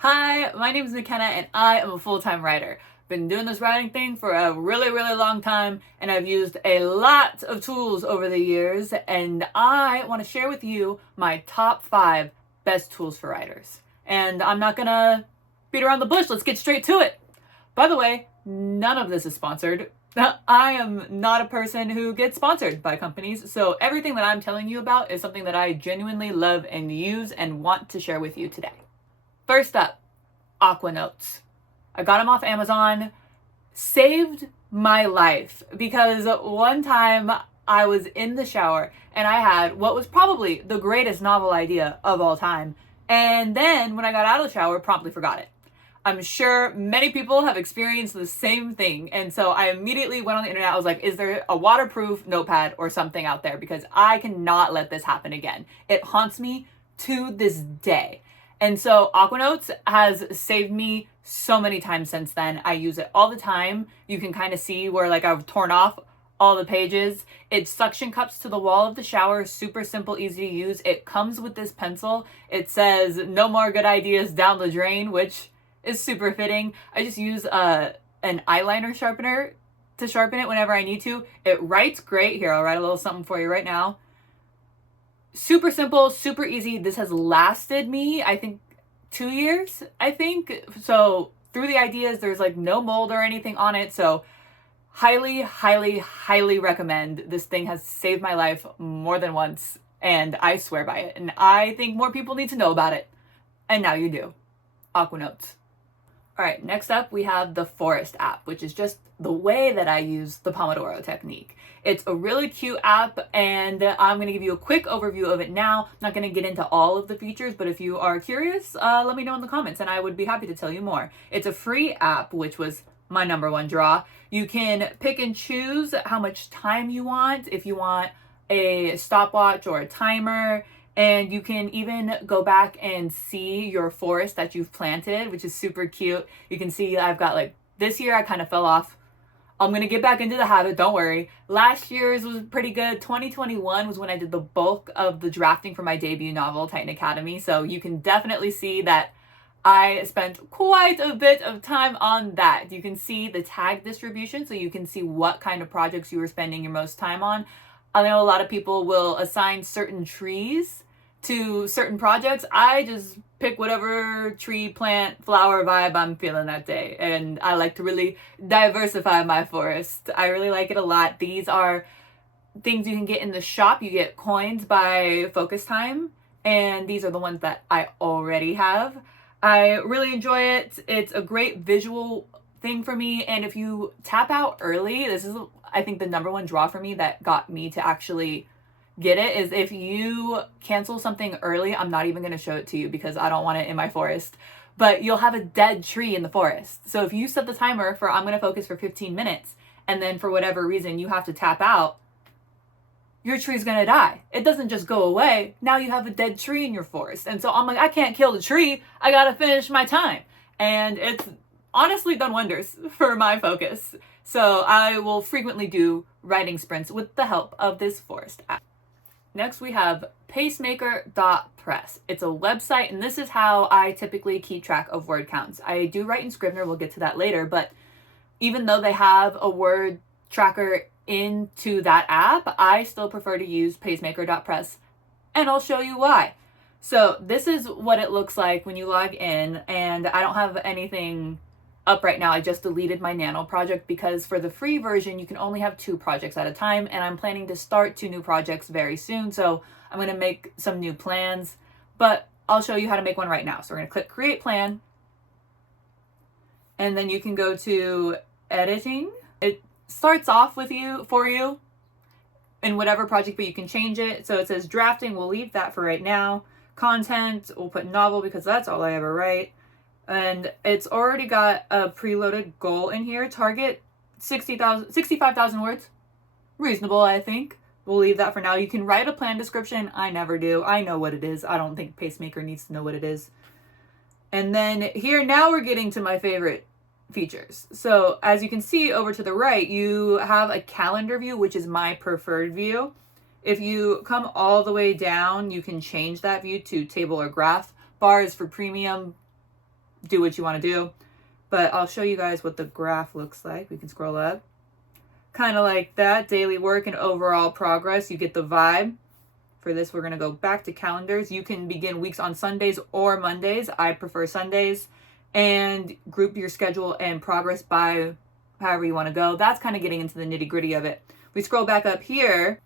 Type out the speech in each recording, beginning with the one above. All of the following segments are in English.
Hi, my name is McKenna and I am a full-time writer. Been doing this writing thing for a really long time, and I've used a lot of tools over the years, and I want to share with you my top 5 best tools for writers. And I'm not gonna beat around the bush, let's get straight to it. By the way, none of this is sponsored. I am not a person who gets sponsored by companies, so everything that I'm telling you about is something that I genuinely love and use and want to share with you today. First up, Aqua Notes. I got them off Amazon. Saved my life because one time I was in the shower and I had what was probably the greatest novel idea of all time. And then when I got out of the shower, promptly forgot it. I'm sure many people have experienced the same thing. And so I immediately went on the internet. I was like, is there a waterproof notepad or something out there? Because I cannot let this happen again. It haunts me to this day. And so Aqua Notes has saved me so many times since then. I use it all the time. You can kind of see where like I've torn off all the pages. It suction cups to the wall of the shower. Super simple, easy to use. It comes with this pencil. It says no more good ideas down the drain, which is super fitting. I just use an eyeliner sharpener to sharpen it whenever I need to. It writes great. Here, I'll write a little something for you right now. Super simple, super easy. This has lasted me, I think, 2 years, So through the ideas, there's like no mold or anything on it. So highly recommend. This thing has saved my life more than once, and I swear by it. And I think more people need to know about it. And now you do. Aqua Notes. All right, next up we have the Forest app, which is just the way that I use the Pomodoro technique. It's a really cute app, and I'm going to give you a quick overview of it now. I'm not going to get into all of the features, but if you are curious, let me know in the comments, and I would be happy to tell you more. It's a free app, which was my number one draw. You can pick and choose how much time you want, if you want a stopwatch or a timer. And you can even go back and see your forest that you've planted, which is super cute. You can see I've got like, this year I kind of fell off. I'm going to get back into the habit, don't worry. Last year's was pretty good. 2021 was when I did the bulk of the drafting for my debut novel, Titan Academy. So you can definitely see that I spent quite a bit of time on that. You can see the tag distribution, so you can see what kind of projects you were spending your most time on. I know a lot of people will assign certain trees to certain projects. I just pick whatever tree, plant, flower vibe I'm feeling that day. And I like to really diversify my forest. I really like it a lot. These are things you can get in the shop. You get coins by focus time. And these are the ones that I already have. I really enjoy it. It's a great visual thing for me. And if you tap out early, this is, I think, the number one draw for me that got me to actually get it, is if you cancel something early, I'm not even going to show it to you because I don't want it in my forest, but you'll have a dead tree in the forest. So if you set the timer for I'm going to focus for 15 minutes and then for whatever reason you have to tap out, your tree's going to die. It doesn't just go away. Now you have a dead tree in your forest. And so I'm like, I can't kill the tree. I got to finish my time. And it's honestly done wonders for my focus. So I will frequently do writing sprints with the help of this forest app. Next, we have pacemaker.press. It's a website, and this is how I typically keep track of word counts. I do write in Scrivener, we'll get to that later, but even though they have a word tracker into that app, I still prefer to use pacemaker.press, and I'll show you why. So this is what it looks like when you log in, and I don't have anything up right now. I just deleted my nano project because for the free version, you can only have 2 projects at a time, and I'm planning to start 2 new projects very soon. So I'm going to make some new plans, but I'll show you how to make one right now. So we're going to click create plan, and then you can go to editing. It starts off with for you in whatever project, but you can change it. So it says drafting. We'll leave that for right now. Content, we'll put novel because that's all I ever write. And it's already got a preloaded goal in here. Target 65,000 words. Reasonable, I think. We'll leave that for now. You can write a plan description. I never do. I know what it is. I don't think Pacemaker needs to know what it is. And then here, now we're getting to my favorite features. So as you can see over to the right, you have a calendar view, which is my preferred view. If you come all the way down, you can change that view to table or graph. Bar is for premium. do what you want to do. But I'll show you guys what the graph looks like. We can scroll up. Kind of like that, daily work and overall progress. You get the vibe. For this, we're going to go back to calendars. You can begin weeks on Sundays or Mondays. I prefer Sundays. And group your schedule and progress by however you want to go. That's kind of getting into the nitty gritty of it. We scroll back up here.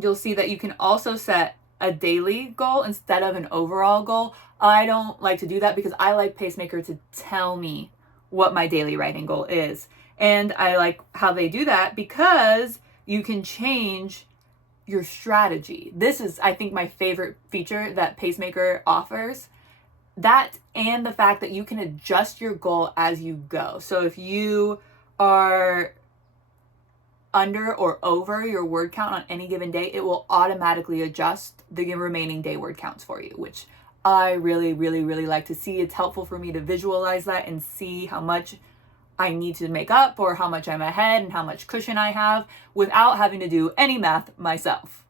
You'll see that you can also set a daily goal instead of an overall goal. I don't like to do that because I like Pacemaker to tell me what my daily writing goal is. And I like how they do that because you can change your strategy. This is, I think, my favorite feature that Pacemaker offers. That and the fact that you can adjust your goal as you go. So if you are under or over your word count on any given day, it will automatically adjust the remaining day word counts for you, which I really, really, really like to see. It's helpful for me to visualize that and see how much I need to make up or how much I'm ahead and how much cushion I have without having to do any math myself.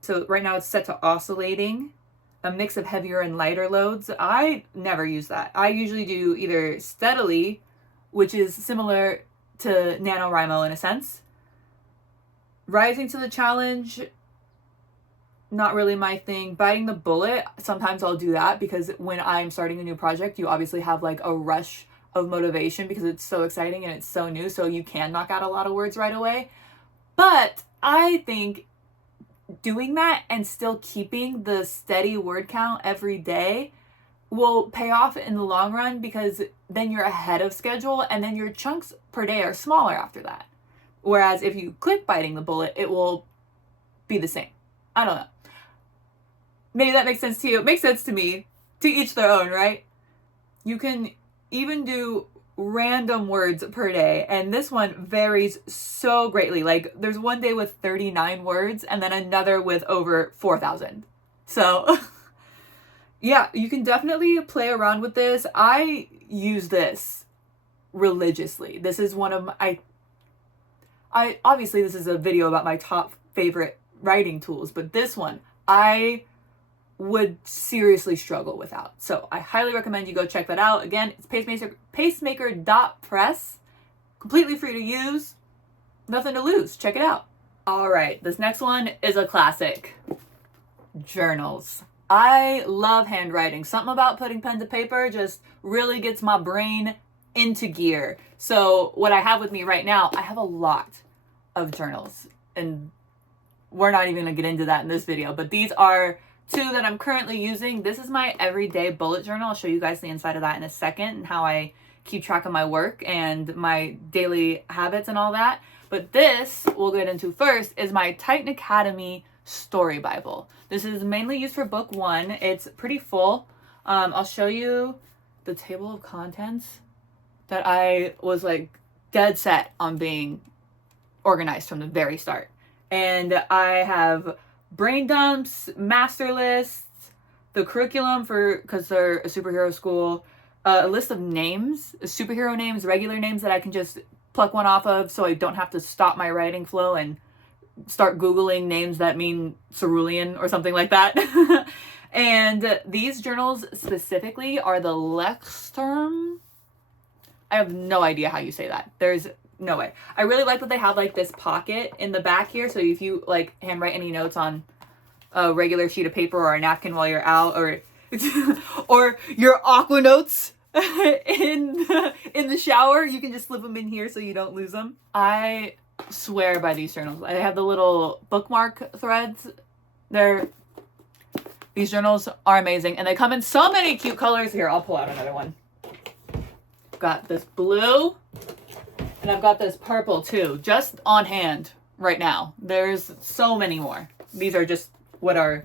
So right now it's set to oscillating, a mix of heavier and lighter loads. I never use that. I usually do either steadily, which is similar to NaNoWriMo in a sense. Rising to the challenge, not really my thing. Biting the bullet, sometimes I'll do that because when I'm starting a new project, you obviously have like a rush of motivation because it's so exciting and it's so new, so you can knock out a lot of words right away. But I think doing that and still keeping the steady word count every day will pay off in the long run because then you're ahead of schedule and then your chunks per day are smaller after that. Whereas if you quit biting the bullet, it will be the same. I don't know. Maybe that makes sense to you. It makes sense to me. To each their own, right? You can even do random words per day, and this one varies so greatly. Like there's one day with 39 words and then another with over 4,000. So yeah, you can definitely play around with this. I use this religiously. This is one of my, I obviously this is a video about my top favorite writing tools, but this one I would seriously struggle without. So I highly recommend you go check that out. Again, it's pacemaker.press. Completely free to use. Nothing to lose. Check it out. All right, this next one is a classic. Journals. I love handwriting. Something about putting pen to paper just really gets my brain into gear. So what I have with me right now, I have a lot of journals, and we're not even gonna get into that in this video, but these are two that I'm currently using. This is my everyday bullet journal. I'll show you guys the inside of that in a second and how I keep track of my work and my daily habits and all that. But this we'll get into first is my Titan Academy Story Bible. This is mainly used for book one. It's pretty full. I'll show you the table of contents that I was like dead set on being organized from the very start. And I have brain dumps, master lists, the curriculum for, because they're a superhero school, a list of names, superhero names, regular names that I can just pluck one off of so I don't have to stop my writing flow and start Googling names that mean cerulean or something like that. And these journals specifically are the Lexterm. I have no idea how you say that. There's no way. I really like that they have like this pocket in the back here. So if you like handwrite any notes on a regular sheet of paper or a napkin while you're out, or or your aqua notes in the shower, you can just slip them in here so you don't lose them. I swear by these journals. I have the little bookmark threads. These journals are amazing, and they come in so many cute colors. Here, I'll pull out another one. Got this blue, and I've got this purple too, just on hand right now. There's so many more. These are just what are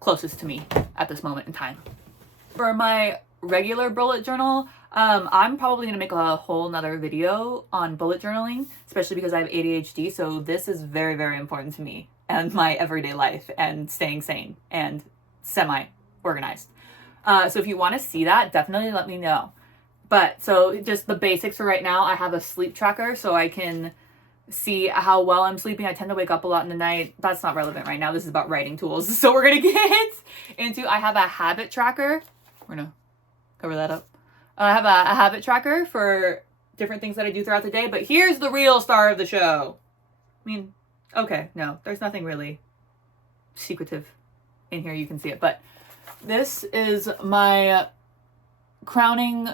closest to me at this moment in time. For my regular bullet journal, I'm probably gonna make a whole nother video on bullet journaling, especially because I have ADHD. So this is very, very important to me and my everyday life and staying sane and semi-organized. So if you want to see that, definitely let me know. But so just the basics for right now, I have a sleep tracker so I can see how well I'm sleeping. I tend to wake up a lot in the night. That's not relevant right now. This is about writing tools. So we're going to get into, I have a habit tracker. We're going to cover that up. I have a habit tracker for different things that I do throughout the day, but here's the real star of the show. I mean, okay, no, there's nothing really secretive in here. You can see it, but this is my crowning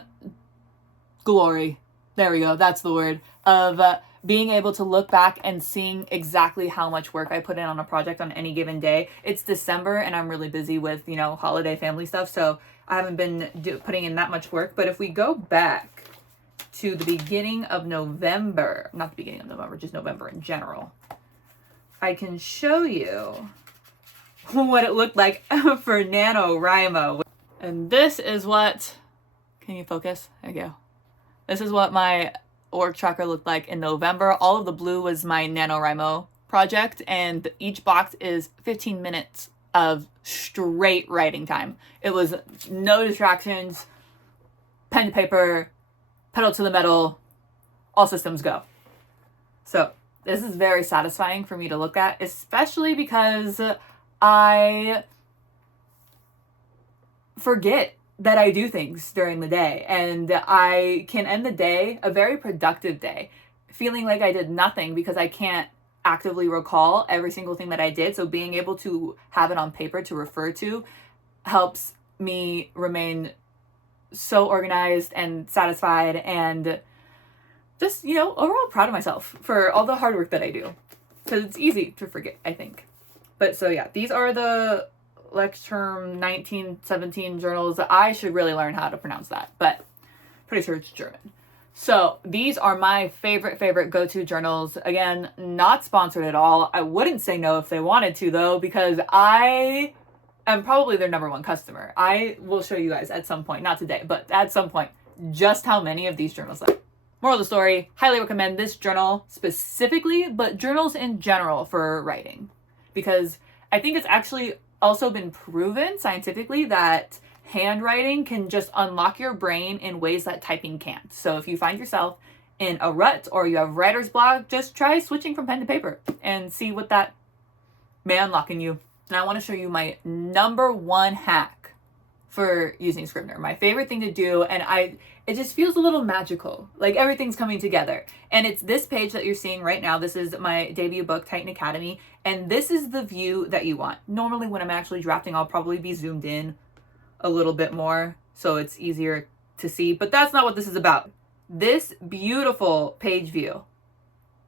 glory. There we go. That's the word of being able to look back and seeing exactly how much work I put in on a project on any given day. It's December and I'm really busy with, holiday family stuff. So I haven't been putting in that much work. But if we go back to the beginning of November, not the beginning of November, just November in general, I can show you what it looked like for NaNoWriMo. And this is what, can you focus? There you go. This is what my org tracker looked like in November. All of the blue was my NaNoWriMo project, and each box is 15 minutes of straight writing time. It was no distractions, pen to paper, pedal to the metal, all systems go. So this is very satisfying for me to look at, especially because I forget that I do things during the day, and I can end the day, a very productive day, feeling like I did nothing because I can't actively recall every single thing that I did. So being able to have it on paper to refer to helps me remain so organized and satisfied, and just, overall proud of myself for all the hard work that I do, because it's easy to forget, I think. But so yeah, these are the Lexterm 1917 journals. I should really learn how to pronounce that, but pretty sure it's German. So these are my favorite go-to journals. Again, not sponsored at all. I wouldn't say no if they wanted to, though, because I am probably their number one customer. I will show you guys at some point, not today, but at some point, just how many of these journals are. Moral of the story, highly recommend this journal specifically, but journals in general for writing, because I think it's actually also been proven scientifically that handwriting can just unlock your brain in ways that typing can't. So if you find yourself in a rut or you have writer's block, just try switching from pen to paper and see what that may unlock in you. And I want to show you my number one hack for using Scrivener. My favorite thing to do, and it just feels a little magical, like everything's coming together. And it's this page that you're seeing right now. This is my debut book, Titan Academy, and this is the view that you want. Normally when I'm actually drafting, I'll probably be zoomed in a little bit more so it's easier to see, but that's not what this is about. This beautiful page view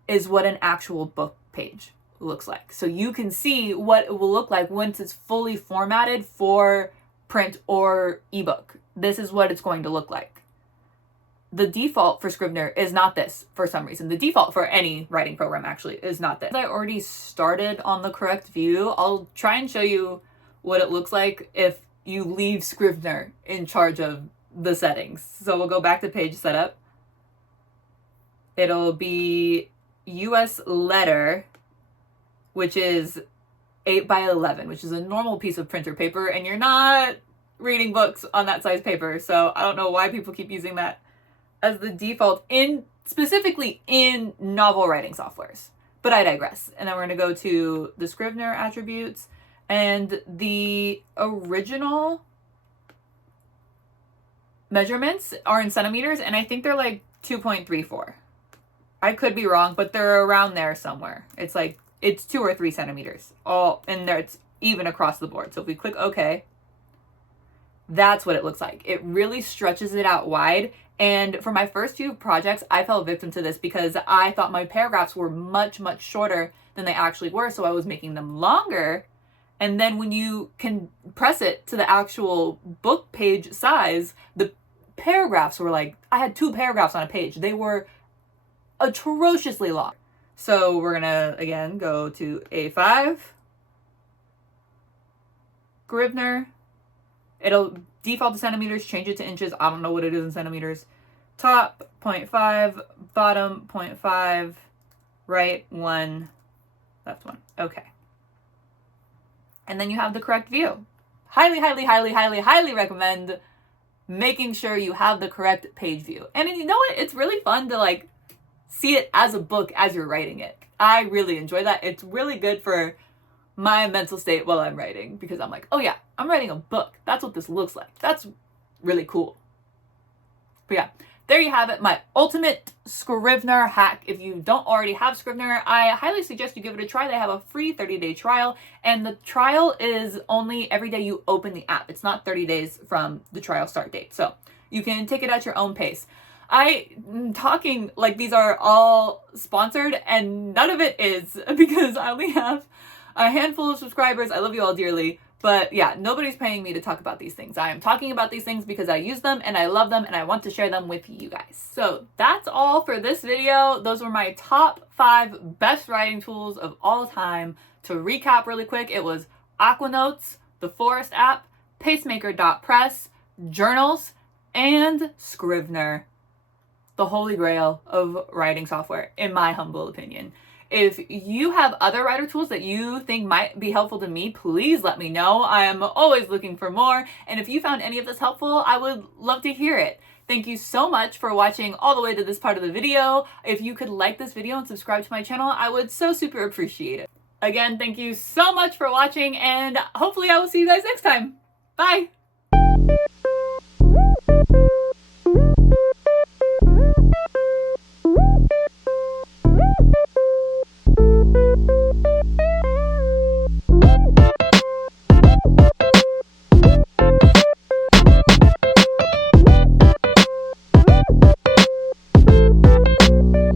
is what an actual book page looks like. So you can see what it will look like once it's fully formatted for print or ebook. This is what it's going to look like. The default for Scrivener is not this for some reason. The default for any writing program actually is not this. I already started on the correct view. I'll try and show you what it looks like if you leave Scrivener in charge of the settings. So we'll go back to page setup. It'll be US letter, which is 8x11, which is a normal piece of printer paper, and you're not reading books on that size paper. So I don't know why people keep using that as the default specifically in novel writing softwares, but I digress. And then we're going to go to the Scrivener attributes, and the original measurements are in centimeters, and I think they're like 2.34. I could be wrong, but they're around there somewhere. It's 2 or 3 centimeters all in there. It's even across the board. So if we click OK, that's what it looks like. It really stretches it out wide. And for my first few projects, I fell victim to this because I thought my paragraphs were much shorter than they actually were. So I was making them longer. And then when you can press it to the actual book page size, the paragraphs were like, I had 2 paragraphs on a page. They were atrociously long. So we're gonna, again, go to A5, Scrivener. It'll default to centimeters, change it to inches. I don't know what it is in centimeters. Top 0.5, bottom 0.5, right 1, left 1. Okay. And then you have the correct view. Highly recommend making sure you have the correct page view. And you know what? It's really fun to see it as a book as you're writing it. I really enjoy that. It's really good for my mental state while I'm writing, because I'm like, oh yeah, I'm writing a book. That's what this looks like. That's really cool. But yeah, there you have it, my ultimate Scrivener hack. If you don't already have Scrivener, I highly suggest you give it a try. They have a free 30-day trial, and the trial is only every day you open the app. It's not 30 days from the trial start date. So you can take it at your own pace. I'm talking like these are all sponsored, and none of it is, because I only have a handful of subscribers. I love you all dearly. But yeah, nobody's paying me to talk about these things. I am talking about these things because I use them and I love them and I want to share them with you guys. So that's all for this video. Those were my top 5 best writing tools of all time. To recap really quick, it was Aquanotes, the Forest app, Pacemaker.press, journals, and Scrivener. The holy grail of writing software, in my humble opinion. If you have other writer tools that you think might be helpful to me, please let me know. I am always looking for more. And if you found any of this helpful, I would love to hear it. Thank you so much for watching all the way to this part of the video. If you could like this video and subscribe to my channel, I would so super appreciate it. Again, thank you so much for watching, and hopefully I will see you guys next time. Bye!